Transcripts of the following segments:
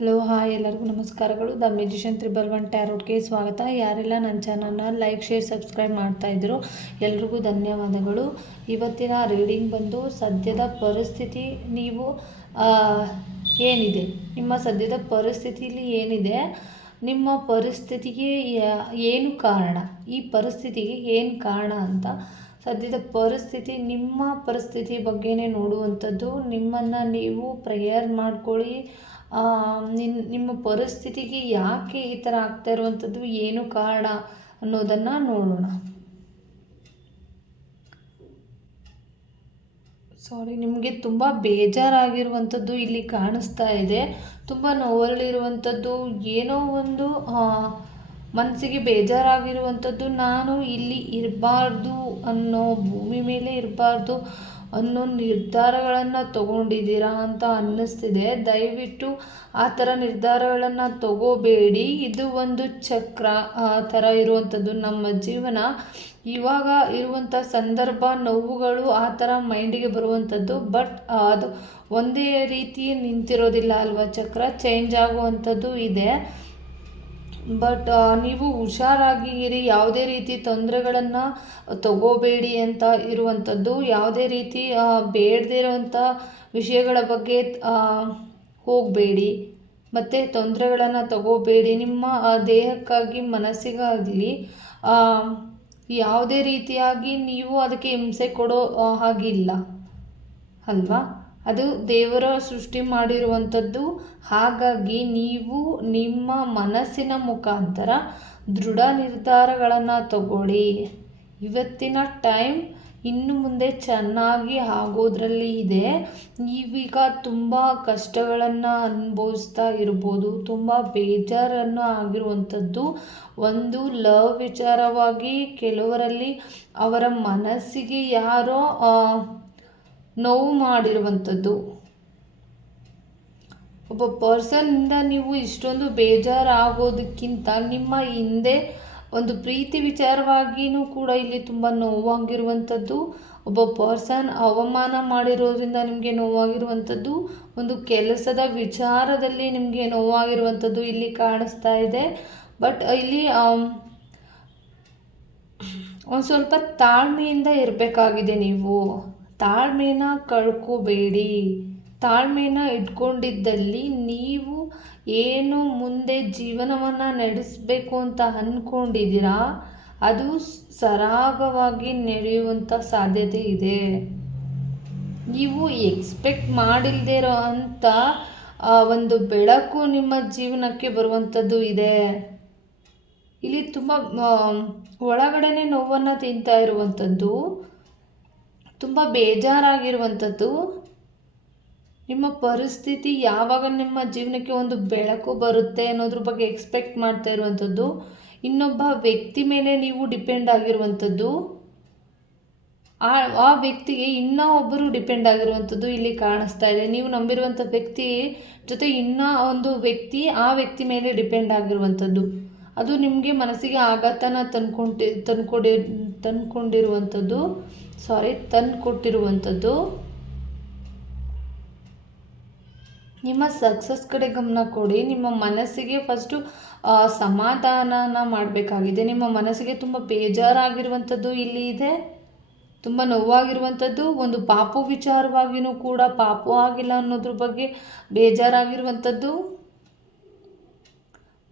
Hello, hi ಎಲ್ಲರಿಗೂ ನಮಸ್ಕಾರಗಳು. The musician triple one ಟ್ಯಾರೋಟ್ಗೆ ಸ್ವಾಗತ. ಯಾರೆಲ್ಲ ನನ್ನ ಚಾನಲ್ನ ಲೈಕ್, ಶೇರ್, ಸಬ್ಸ್ಕ್ರೈಬ್ ಮಾಡ್ತಾ ಇದ್ರು ಎಲ್ರಿಗೂ ಧನ್ಯವಾದಗಳು. ಇವತ್ತಿನ ರೀಡಿಂಗ್ ಬಂದು ಸದ್ಯದ ಪರಿಸ್ಥಿತಿ ನೀವು ಏನಿದೆ? ನಿಮ್ಮ ಸದ್ಯದ ಪರಿಸ್ಥಿತಿಲಿ ಏನಿದೆ? ನಿಮ್ಮ ಪರಿಸ್ಥಿತಿಗೆ ಏನು ಕಾರಣ? ಈ ಪರಿಸ್ಥಿತಿಗೆ ಏನು ಕಾರಣ ಅಂತ. ಸದ್ಯದ ಪರಿಸ್ಥಿತಿ, ನಿಮ್ಮ ಪರಿಸ್ಥಿತಿ ಬಗ್ಗೆನೇ ನೋಡುವಂಥದ್ದು, ನಿಮ್ಮನ್ನು ನೀವು ಪ್ರೇಯರ್ ಮಾಡ್ಕೊಳ್ಳಿ ನಿನ್, ನಿಮ್ಮ ಪರಿಸ್ಥಿತಿಗೆ ಯಾಕೆ ಈ ಥರ ಆಗ್ತಾ ಇರುವಂಥದ್ದು ಏನು ಕಾರಣ ಅನ್ನೋದನ್ನು ನೋಡೋಣ. ಸಾರಿ ನಿಮಗೆ ತುಂಬ ಬೇಜಾರಾಗಿರುವಂಥದ್ದು ಇಲ್ಲಿ ಕಾಣಿಸ್ತಾ ಇದೆ. ತುಂಬ ನೋವಲ್ಲಿರುವಂಥದ್ದು, ಏನೋ ಒಂದು ಮನಸ್ಸಿಗೆ ಬೇಜಾರಾಗಿರುವಂಥದ್ದು ನಾನು ಇಲ್ಲಿ ಇರಬಾರ್ದು ಅನ್ನೋ ಭೂಮಿ ಮೇಲೆ ಇರಬಾರ್ದು ಅನ್ನೋ ನಿರ್ಧಾರಗಳನ್ನು ತಗೊಂಡಿದ್ದೀರಾ ಅಂತ ಅನ್ನಿಸ್ತಿದೆ. ದಯವಿಟ್ಟು ಆ ಥರ ನಿರ್ಧಾರಗಳನ್ನು ತಗೋಬೇಡಿ. ಇದು ಒಂದು ಚಕ್ರ, ಆ ಥರ ಇರುವಂಥದ್ದು ನಮ್ಮ ಜೀವನ. ಇವಾಗ ಇರುವಂಥ ಸಂದರ್ಭ, ನೋವುಗಳು ಆ ಥರ ಮೈಂಡಿಗೆ ಬರುವಂಥದ್ದು. ಬಟ್ ಅದು ಒಂದೇ ರೀತಿ ನಿಂತಿರೋದಿಲ್ಲ ಅಲ್ವಾ ಚಕ್ರ? ಚೇಂಜ್ ಆಗುವಂಥದ್ದು ಇದೆ. ಬಟ್ ನೀವು ಹುಷಾರಾಗಿ ಇರಿ. ಯಾವುದೇ ರೀತಿ ತೊಂದರೆಗಳನ್ನು ತಗೋಬೇಡಿ ಅಂತ ಇರುವಂಥದ್ದು, ಯಾವುದೇ ರೀತಿ ಬೇಡದೇ ಇರೋವಂಥ ವಿಷಯಗಳ ಬಗ್ಗೆ ಹೋಗಬೇಡಿ. ಮತ್ತು ತೊಂದರೆಗಳನ್ನು ತಗೋಬೇಡಿ. ನಿಮ್ಮ ದೇಹಕ್ಕಾಗಿ, ಮನಸ್ಸಿಗಾಗಲಿ ಯಾವುದೇ ರೀತಿಯಾಗಿ ನೀವು ಅದಕ್ಕೆ ಹಿಂಸೆ ಕೊಡೋ ಹಾಗಿಲ್ಲ. ಅಲ್ವಾ? ಅದು ದೇವರ ಸೃಷ್ಟಿ ಮಾಡಿರುವಂಥದ್ದು. ಹಾಗಾಗಿ ನೀವು ನಿಮ್ಮ ಮನಸ್ಸಿನ ಮುಖಾಂತರ ದೃಢ ನಿರ್ಧಾರಗಳನ್ನು ತಗೊಳ್ಳಿ. ಇವತ್ತಿನ ಟೈಮ್ ಇನ್ನು ಮುಂದೆ ಚೆನ್ನಾಗಿ ಆಗೋದ್ರಲ್ಲಿ ಇದೆ. ನೀವೀಗ ತುಂಬ ಕಷ್ಟಗಳನ್ನು ಅನುಭವಿಸ್ತಾ ಇರ್ಬೋದು. ತುಂಬ ಬೇಜಾರನ್ನು ಆಗಿರುವಂಥದ್ದು. ಒಂದು ಲವ್ ವಿಚಾರವಾಗಿ ಕೆಲವರಲ್ಲಿ ಅವರ ಮನಸ್ಸಿಗೆ ಯಾರೋ ನೋವು ಮಾಡಿರುವಂಥದ್ದು. ಒಬ್ಬ ಪರ್ಸನ್ನಿಂದ ನೀವು ಇಷ್ಟೊಂದು ಬೇಜಾರಾಗೋದಕ್ಕಿಂತ ನಿಮ್ಮ ಹಿಂದೆ ಒಂದು ಪ್ರೀತಿ ವಿಚಾರವಾಗಿಯೂ ಕೂಡ ಇಲ್ಲಿ ತುಂಬ ನೋವಾಗಿರುವಂಥದ್ದು. ಒಬ್ಬ ಪರ್ಸನ್ ಅವಮಾನ ಮಾಡಿರೋದ್ರಿಂದ ನಿಮಗೆ ನೋವಾಗಿರುವಂಥದ್ದು. ಒಂದು ಕೆಲಸದ ವಿಚಾರದಲ್ಲಿ ನಿಮಗೆ ನೋವಾಗಿರುವಂಥದ್ದು ಇಲ್ಲಿ ಕಾಣಿಸ್ತಾ ಇದೆ. ಬಟ್ ಇಲ್ಲಿ ಒಂದು ಸ್ವಲ್ಪ ತಾಳ್ಮೆಯಿಂದ ಇರಬೇಕಾಗಿದೆ ನೀವು. ತಾಳ್ಮೆನ ಕಳ್ಕೋಬೇಡಿ. ತಾಳ್ಮೆನ ಇಟ್ಕೊಂಡಿದ್ದಲ್ಲಿ ನೀವು ಏನು ಮುಂದೆ ಜೀವನವನ್ನು ನಡೆಸಬೇಕು ಅಂತ ಅಂದ್ಕೊಂಡಿದ್ದೀರಾ ಅದು ಸರಾಗವಾಗಿ ನಡೆಯುವಂಥ ಸಾಧ್ಯತೆ ಇದೆ. ನೀವು ಎಕ್ಸ್ಪೆಕ್ಟ್ ಮಾಡಿಲ್ಲದೆ ಇರೋ ಅಂಥ ಒಂದು ಬೆಳಕು ನಿಮ್ಮ ಜೀವನಕ್ಕೆ ಬರುವಂಥದ್ದು ಇದೆ. ಇಲ್ಲಿ ತುಂಬ ಒಳಗಡೆನೆ ನೋವನ್ನು ತಿಂತಾ ಇರುವಂಥದ್ದು ತುಂಬ ಬೇಜಾರಾಗಿರುವಂಥದ್ದು. ನಿಮ್ಮ ಪರಿಸ್ಥಿತಿ ಯಾವಾಗ ನಿಮ್ಮ ಜೀವನಕ್ಕೆ ಒಂದು ಬೆಳಕು ಬರುತ್ತೆ ಅನ್ನೋದ್ರ ಬಗ್ಗೆ ಎಕ್ಸ್ಪೆಕ್ಟ್ ಮಾಡ್ತಾ ಇರುವಂಥದ್ದು. ಇನ್ನೊಬ್ಬ ವ್ಯಕ್ತಿ ಮೇಲೆ ನೀವು ಡಿಪೆಂಡ್ ಆಗಿರುವಂಥದ್ದು. ಆ ಆ ವ್ಯಕ್ತಿಗೆ ಇನ್ನೂ ಒಬ್ಬರು ಡಿಪೆಂಡ್ ಆಗಿರುವಂಥದ್ದು ಇಲ್ಲಿ ಕಾಣಿಸ್ತಾ ಇದೆ. ನೀವು ನಂಬಿರುವಂಥ ವ್ಯಕ್ತಿ ಜೊತೆ ಇನ್ನೂ ಒಂದು ವ್ಯಕ್ತಿ ಆ ವ್ಯಕ್ತಿ ಮೇಲೆ ಡಿಪೆಂಡ್ ಆಗಿರುವಂಥದ್ದು. ಅದು ನಿಮಗೆ ಮನಸ್ಸಿಗೆ ಆಘಾತನ ತಂದ್ಕೊಂಡಿ, ತಂದ್ಕೊಡಿ, ತಂದ್ಕೊಂಡಿರುವಂಥದ್ದು. ಸಾರಿ ತಂದ್ಕೊಟ್ಟಿರುವಂಥದ್ದು. ನಿಮ್ಮ ಸಕ್ಸಸ್ ಕಡೆ ಗಮನ ಕೊಡಿ. ನಿಮ್ಮ ಮನಸ್ಸಿಗೆ ಫಸ್ಟು ಸಮಾಧಾನನ ಮಾಡಬೇಕಾಗಿದೆ. ನಿಮ್ಮ ಮನಸ್ಸಿಗೆ ತುಂಬ ಬೇಜಾರಾಗಿರುವಂಥದ್ದು ಇಲ್ಲಿ ಇದೆ. ತುಂಬ ನೋವಾಗಿರುವಂಥದ್ದು. ಒಂದು ಪಾಪು ವಿಚಾರವಾಗಿಯೂ ಕೂಡ ಪಾಪು ಆಗಿಲ್ಲ ಅನ್ನೋದ್ರ ಬಗ್ಗೆ ಬೇಜಾರಾಗಿರುವಂಥದ್ದು.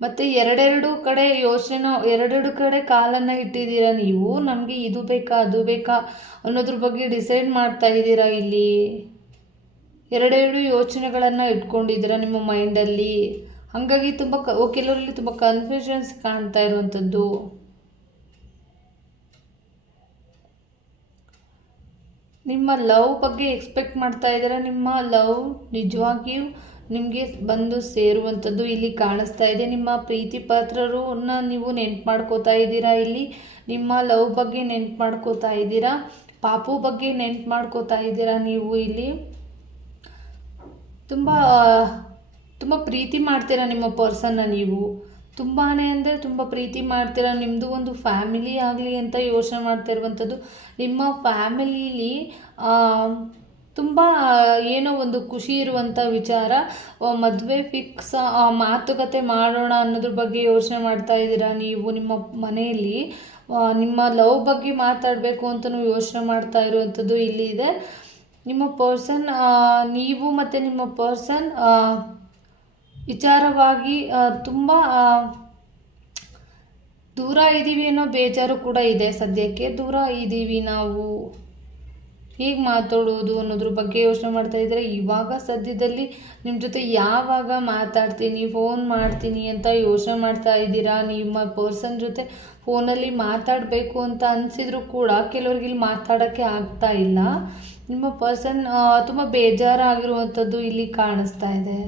ಮತ್ತು ಎರಡೆರಡು ಕಡೆ ಯೋಚನೆ, ಎರಡೆರಡು ಕಡೆ ಕಾಲನ್ನು ಇಟ್ಟಿದ್ದೀರಾ ನೀವು? ನಮಗೆ ಇದು ಬೇಕಾ, ಅದು ಬೇಕಾ ಅನ್ನೋದ್ರ ಬಗ್ಗೆ ಡಿಸೈಡ್ ಮಾಡ್ತಾ ಇದ್ದೀರಾ ಇಲ್ಲಿ? ಎರಡೆರಡು ಯೋಚನೆಗಳನ್ನು ಇಟ್ಕೊಂಡಿದ್ದೀರಾ ನಿಮ್ಮ ಮೈಂಡಲ್ಲಿ ಹಾಗಾಗಿ ತುಂಬ ಕ ಕೆಲವರಲ್ಲಿ ತುಂಬ ಕನ್ಫ್ಯೂಷನ್ಸ್ ಕಾಣ್ತಾ ಇರುವಂಥದ್ದು. ನಿಮ್ಮ ಲವ್ ಬಗ್ಗೆ ಎಕ್ಸ್ಪೆಕ್ಟ್ ಮಾಡ್ತಾ ಇದ್ದೀರಾ? ನಿಮ್ಮ ಲವ್ ನಿಜವಾಗಿಯೂ ನಿಮಗೆ ಬಂದು ಸೇರುವಂಥದ್ದು ಇಲ್ಲಿ ಕಾಣಿಸ್ತಾ ಇದೆ. ನಿಮ್ಮ ಪ್ರೀತಿ ಪಾತ್ರರನ್ನ ನೀವು ನೆನ್ಪು ಮಾಡ್ಕೋತಾ ಇದ್ದೀರಾ? ಇಲ್ಲಿ ನಿಮ್ಮ ಲವ್ ಬಗ್ಗೆ ನೆನ್ಪು ಮಾಡ್ಕೋತಾ ಇದ್ದೀರಾ? ಪಾಪು ಬಗ್ಗೆ ನೆನ್ಪು ಮಾಡ್ಕೋತಾ ಇದ್ದೀರಾ ನೀವು ಇಲ್ಲಿ? ತುಂಬ ತುಂಬ ಪ್ರೀತಿ ಮಾಡ್ತೀರಾ ನಿಮ್ಮ ಪರ್ಸನ್ನ ನೀವು? ತುಂಬಾ ಅಂದರೆ ತುಂಬ ಪ್ರೀತಿ ಮಾಡ್ತೀರಾ? ನಿಮ್ಮದು ಒಂದು ಫ್ಯಾಮಿಲಿ ಆಗಲಿ ಅಂತ ಯೋಚನೆ ಮಾಡ್ತಾ ಇರುವಂಥದ್ದು ನಿಮ್ಮ ಫ್ಯಾಮಿಲೀಲಿ ತುಂಬ, ಏನೋ ಒಂದು ಖುಷಿ ಇರುವಂಥ ವಿಚಾರ. ಮದುವೆ ಫಿಕ್ಸ್ ಮಾತುಕತೆ ಮಾಡೋಣ ಅನ್ನೋದ್ರ ಬಗ್ಗೆ ಯೋಚನೆ ಮಾಡ್ತಾ ಇದ್ದೀರಾ ನೀವು ನಿಮ್ಮ ಮನೆಯಲ್ಲಿ? ನಿಮ್ಮ ಲವ್ ಬಗ್ಗೆ ಮಾತಾಡಬೇಕು ಅಂತಲೂ ಯೋಚನೆ ಮಾಡ್ತಾ ಇರುವಂಥದ್ದು ಇಲ್ಲಿ ಇದೆ. ನಿಮ್ಮ ಪರ್ಸನ್ ನೀವು ಮತ್ತು ನಿಮ್ಮ ಪರ್ಸನ್ ವಿಚಾರವಾಗಿ ತುಂಬ ದೂರ ಇದ್ದೀವಿ ಅನ್ನೋ ಬೇಜಾರು ಕೂಡ ಇದೆ ಸದ್ಯಕ್ಕೆ. ದೂರ ಇದ್ದೀವಿ ನಾವು. ಹೇಗೆ ಮಾತಾಡೋದು ಅನ್ನೋದ್ರ ಬಗ್ಗೆ ಯೋಚನೆ ಮಾಡ್ತಾ ಇದ್ದಾರೆ ಇವಾಗ ಸದ್ಯದಲ್ಲಿ ನಿಮ್ಮ ಜೊತೆ ಯಾವಾಗ ಮಾತಾಡ್ತೀನಿ ಫೋನ್ ಮಾಡ್ತೀನಿ ಅಂತ ಯೋಚನೆ ಮಾಡ್ತಾ ಇದ್ದೀರಾ? ನಿಮ್ಮ ಪರ್ಸನ್ ಜೊತೆ ಫೋನಲ್ಲಿ ಮಾತಾಡಬೇಕು ಅಂತ ಅನಿಸಿದ್ರು ಕೂಡ ಕೆಲವ್ರಿಗೆ ಇಲ್ಲಿ ಮಾತಾಡೋಕ್ಕೆ ಆಗ್ತಾ ಇಲ್ಲ. ನಿಮ್ಮ ಪರ್ಸನ್ ತುಂಬ ಬೇಜಾರಾಗಿರುವಂಥದ್ದು ಇಲ್ಲಿ ಕಾಣಿಸ್ತಾ ಇದೆ.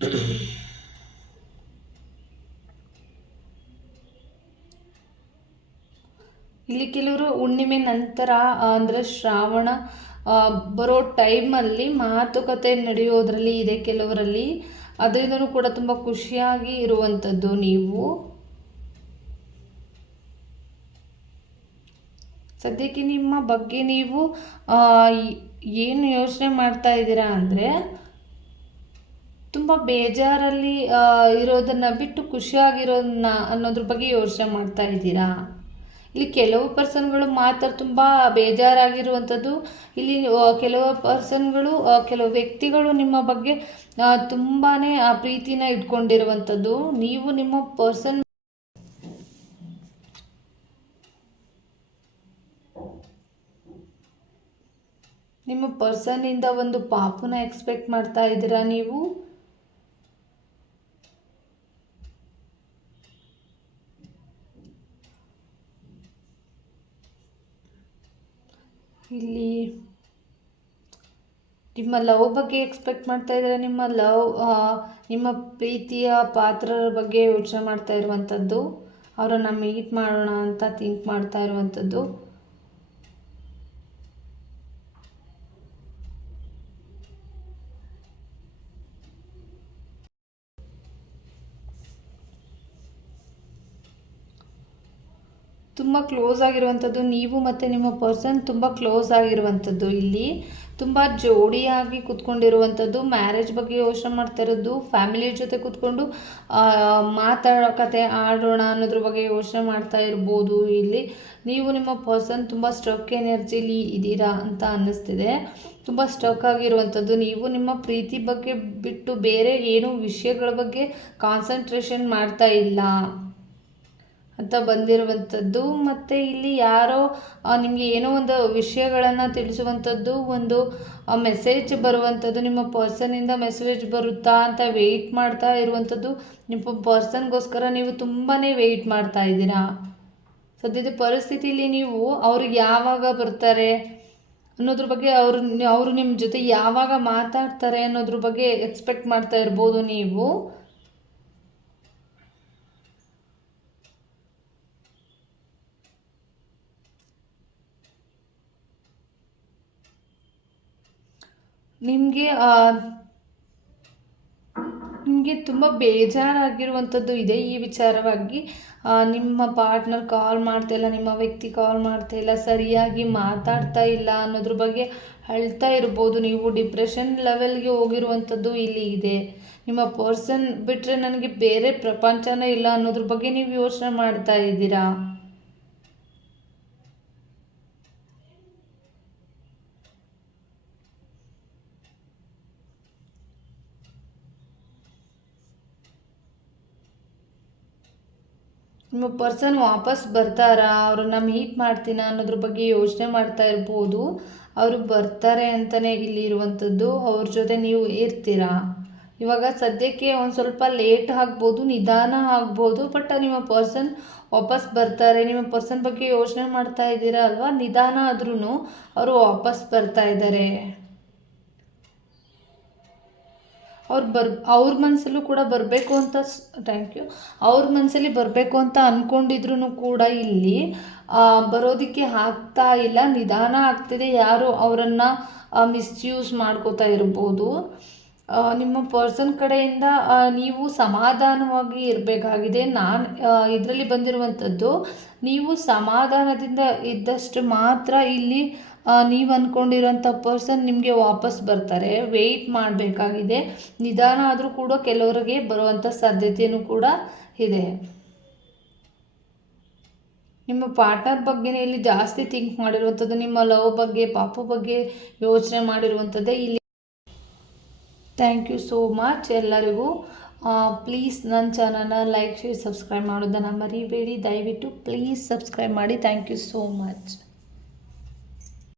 ಇಲ್ಲಿ ಕೆಲವರು ಹುಣ್ಣಿಮೆ ನಂತರ ಅಂದರೆ ಶ್ರಾವಣ ಬರೋ ಟೈಮಲ್ಲಿ ಮಾತುಕತೆ ನಡೆಯೋದ್ರಲ್ಲಿ ಇದೆ ಕೆಲವರಲ್ಲಿ. ಅದರಿಂದನೂ ಕೂಡ ತುಂಬ ಖುಷಿಯಾಗಿ ಇರುವಂಥದ್ದು ನೀವು. ಸದ್ಯಕ್ಕೆ ನಿಮ್ಮ ಬಗ್ಗೆ ನೀವು ಏನು ಯೋಚನೆ ಮಾಡ್ತಾ ಇದ್ದೀರಾ ಅಂದರೆ, ತುಂಬ ಬೇಜಾರಲ್ಲಿ ಇರೋದನ್ನ ಬಿಟ್ಟು ಖುಷಿಯಾಗಿರೋದನ್ನ ಅನ್ನೋದ್ರ ಬಗ್ಗೆ ಯೋಚನೆ ಮಾಡ್ತಾ ಇದ್ದೀರಾ? ಇಲ್ಲಿ ಕೆಲವು ಪರ್ಸನ್ಗಳು ಮಾತ್ರ ತುಂಬ ಬೇಜಾರಾಗಿರುವಂಥದ್ದು. ಇಲ್ಲಿ ಕೆಲವು ಪರ್ಸನ್ಗಳು ಕೆಲವು ವ್ಯಕ್ತಿಗಳು ನಿಮ್ಮ ಬಗ್ಗೆ ತುಂಬಾ ಪ್ರೀತಿನ ಇಟ್ಕೊಂಡಿರುವಂಥದ್ದು. ನೀವು ನಿಮ್ಮ ಪರ್ಸನ್ ನಿಮ್ಮ ಪರ್ಸನ್ನಿಂದ ಒಂದು ಪಾಪುನ ಎಕ್ಸ್ಪೆಕ್ಟ್ ಮಾಡ್ತಾ ಇದ್ದೀರಾ ನೀವು? ಇಲ್ಲಿ ನಿಮ್ಮ ಲವ್ ಬಗ್ಗೆ ಎಕ್ಸ್ಪೆಕ್ಟ್ ಮಾಡ್ತಾ ಇದ್ದಾರೆ? ನಿಮ್ಮ ಲವ್ ನಿಮ್ಮ ಪ್ರೀತಿಯ ಪಾತ್ರರ ಬಗ್ಗೆ ಯೋಚನೆ ಮಾಡ್ತಾ ಇರುವಂಥದ್ದು, ಅವರನ್ನು ಮೀಟ್ ಮಾಡೋಣ ಅಂತ ಥಿಂಕ್ ಮಾಡ್ತಾ ಇರುವಂಥದ್ದು. ತುಂಬ ಕ್ಲೋಸ್ ಆಗಿರುವಂಥದ್ದು ನೀವು ಮತ್ತು ನಿಮ್ಮ ಪರ್ಸನ್ ತುಂಬ ಕ್ಲೋಸ್ ಆಗಿರುವಂಥದ್ದು ಇಲ್ಲಿ. ತುಂಬ ಜೋಡಿಯಾಗಿ ಕುತ್ಕೊಂಡಿರುವಂಥದ್ದು ಮ್ಯಾರೇಜ್ ಬಗ್ಗೆ ಯೋಚನೆ ಮಾಡ್ತಾ ಇರೋದು ಫ್ಯಾಮಿಲಿ ಜೊತೆ ಕುತ್ಕೊಂಡು ಮಾತಾಡೋ ಕತೆ ಆಡೋಣ ಅನ್ನೋದ್ರ ಬಗ್ಗೆ ಯೋಚನೆ ಮಾಡ್ತಾ ಇರ್ಬೋದು ಇಲ್ಲಿ. ನೀವು ನಿಮ್ಮ ಪರ್ಸನ್ ತುಂಬ ಸ್ಟ್ರಕ್ ಎನರ್ಜಿಲಿ ಇದ್ದೀರಾ ಅಂತ ಅನ್ನಿಸ್ತಿದೆ. ತುಂಬ ಸ್ಟಕ್ ಆಗಿರುವಂಥದ್ದು. ನೀವು ನಿಮ್ಮ ಪ್ರೀತಿ ಬಗ್ಗೆ ಬಿಟ್ಟು ಬೇರೆ ಏನು ವಿಷಯಗಳ ಬಗ್ಗೆ ಕಾನ್ಸಂಟ್ರೇಷನ್ ಮಾಡ್ತಾ ಇಲ್ಲ. ಅಂತ ಬಂದಿರುವಂಥದ್ದು. ಮತ್ತು ಇಲ್ಲಿ ಯಾರೋ ನಿಮಗೆ ಏನೋ ಒಂದು ವಿಷಯಗಳನ್ನು ತಿಳಿಸುವಂಥದ್ದು, ಒಂದು ಮೆಸೇಜ್ ಬರುವಂಥದ್ದು, ನಿಮ್ಮ ಪರ್ಸನಿಂದ ಮೆಸೇಜ್ ಬರುತ್ತಾ ಅಂತ ವೆಯ್ಟ್ ಮಾಡ್ತಾ ಇರುವಂಥದ್ದು, ನಿಮ್ಮ ಪರ್ಸನ್ಗೋಸ್ಕರ ನೀವು ತುಂಬಾ ವೆಯ್ಟ್ ಮಾಡ್ತಾ ಇದ್ದೀರಾ? ಸದ್ಯದ ಪರಿಸ್ಥಿತಿಯಲ್ಲಿ ನೀವು ಅವ್ರಿಗೆ ಯಾವಾಗ ಬರ್ತಾರೆ ಅನ್ನೋದ್ರ ಬಗ್ಗೆ ಅವರು ಅವರು ನಿಮ್ಮ ಜೊತೆ ಯಾವಾಗ ಮಾತಾಡ್ತಾರೆ ಅನ್ನೋದ್ರ ಬಗ್ಗೆ ಎಕ್ಸ್ಪೆಕ್ಟ್ ಮಾಡ್ತಾ ಇರ್ಬೋದು ನೀವು. ನಿಮಗೆ ನಿಮಗೆ ತುಂಬ ಬೇಜಾರಾಗಿರುವಂಥದ್ದು ಇದೆ ಈ ವಿಚಾರವಾಗಿ? ನಿಮ್ಮ ಪಾರ್ಟ್ನರ್ ಕಾಲ್ ಮಾಡ್ತಾ ಇಲ್ಲ, ನಿಮ್ಮ ವ್ಯಕ್ತಿ ಕಾಲ್ ಮಾಡ್ತಾ ಇಲ್ಲ, ಸರಿಯಾಗಿ ಮಾತಾಡ್ತಾ ಇಲ್ಲ ಅನ್ನೋದ್ರ ಬಗ್ಗೆ ಅಳ್ತಾ ಇರ್ಬೋದು. ನೀವು ಡಿಪ್ರೆಷನ್ ಲೆವೆಲ್ಗೆ ಹೋಗಿರುವಂಥದ್ದು ಇಲ್ಲಿ ಇದೆ. ನಿಮ್ಮ ಪರ್ಸನ್ ಬಿಟ್ಟರೆ ನನಗೆ ಬೇರೆ ಪ್ರಪಂಚನೇ ಇಲ್ಲ ಅನ್ನೋದ್ರ ಬಗ್ಗೆ ನೀವು ಯೋಚನೆ ಮಾಡ್ತಾ ಇದ್ದೀರಾ? ನಿಮ್ಮ ಪರ್ಸನ್ ವಾಪಸ್ ಬರ್ತಾರಾ? ಅವ್ರನ್ನ ಮೀಟ್ ಮಾಡ್ತೀನ ಅನ್ನೋದ್ರ ಬಗ್ಗೆ ಯೋಚನೆ ಮಾಡ್ತಾ ಇರ್ಬೋದು. ಅವರು ಬರ್ತಾರೆ ಅಂತಲೇ ಇಲ್ಲಿ ಇರುವಂಥದ್ದು ಅವ್ರ ಜೊತೆ ನೀವು ಇರ್ತೀರಾ? ಇವಾಗ ಸದ್ಯಕ್ಕೆ ಒಂದು ಸ್ವಲ್ಪ ಲೇಟ್ ಆಗ್ಬೋದು, ನಿಧಾನ ಆಗ್ಬೋದು ಬಟ್ ನಿಮ್ಮ ಪರ್ಸನ್ ವಾಪಸ್ ಬರ್ತಾರೆ. ನಿಮ್ಮ ಪರ್ಸನ್ ಬಗ್ಗೆ ಯೋಚನೆ ಮಾಡ್ತಾ ಇದ್ದೀರಾ ಅಲ್ವಾ? ನಿಧಾನ ಆದ್ರೂ ಅವರು ವಾಪಸ್ ಬರ್ತಾ ಇದ್ದಾರೆ ಅವ್ರು ಬರ್, ಅವ್ರ ಮನಸ್ಸಲ್ಲೂ ಕೂಡ ಬರಬೇಕು ಅಂತ ಥ್ಯಾಂಕ್ ಯು ಅವ್ರ ಮನಸ್ಸಲ್ಲಿ ಬರಬೇಕು ಅಂತ ಅಂದ್ಕೊಂಡಿದ್ರು ಕೂಡ ಇಲ್ಲಿ ಬರೋದಕ್ಕೆ ಆಗ್ತಾ ಇಲ್ಲ, ನಿಧಾನ ಆಗ್ತಿದೆ. ಯಾರು ಅವರನ್ನು ಮಿಸ್ಯೂಸ್ ಮಾಡ್ಕೋತಾ ಇರ್ಬೋದು. ನಿಮ್ಮ ಪರ್ಸನ್ ಕಡೆಯಿಂದ ನೀವು ಸಮಾಧಾನವಾಗಿ ಇರಬೇಕಾಗಿದೆ. ನಾನು ಇದರಲ್ಲಿ ಬಂದಿರುವಂಥದ್ದು, ನೀವು ಸಮಾಧಾನದಿಂದ ಇದ್ದಷ್ಟು ಮಾತ್ರ ಇಲ್ಲಿ ನೀವು ಅಂದ್ಕೊಂಡಿರೋಂಥ ಪರ್ಸನ್ ನಿಮಗೆ ವಾಪಸ್ ಬರ್ತಾರೆ. ವೆಯ್ಟ್ ಮಾಡಬೇಕಾಗಿದೆ. ನಿಧಾನ ಆದರೂ ಕೂಡ ಕೆಲವರಿಗೆ ಬರುವಂಥ ಸಾಧ್ಯತೆಯೂ ಕೂಡ ಇದೆ. ನಿಮ್ಮ ಪಾರ್ಟ್ನರ್ ಬಗ್ಗೆನೇ ಇಲ್ಲಿ ಜಾಸ್ತಿ ಥಿಂಕ್ ಮಾಡಿರುವಂಥದ್ದು, ನಿಮ್ಮ ಲವ್ ಬಗ್ಗೆ, ಪಾಪು ಬಗ್ಗೆ ಯೋಚನೆ ಮಾಡಿರುವಂಥದ್ದೇ ಇಲ್ಲಿ. ಥ್ಯಾಂಕ್ ಯು ಸೋ ಮಚ್ ಎಲ್ಲರಿಗೂ. ಪ್ಲೀಸ್ ನನ್ನ ಚಾನಲ್ನ ಲೈಕ್ ಶೇರ್ ಸಬ್ಸ್ಕ್ರೈಬ್ ಮಾಡೋದನ್ನು ಮರಿಬೇಡಿ. ದಯವಿಟ್ಟು ಪ್ಲೀಸ್ ಸಬ್ಸ್ಕ್ರೈಬ್ ಮಾಡಿ. Thank you so much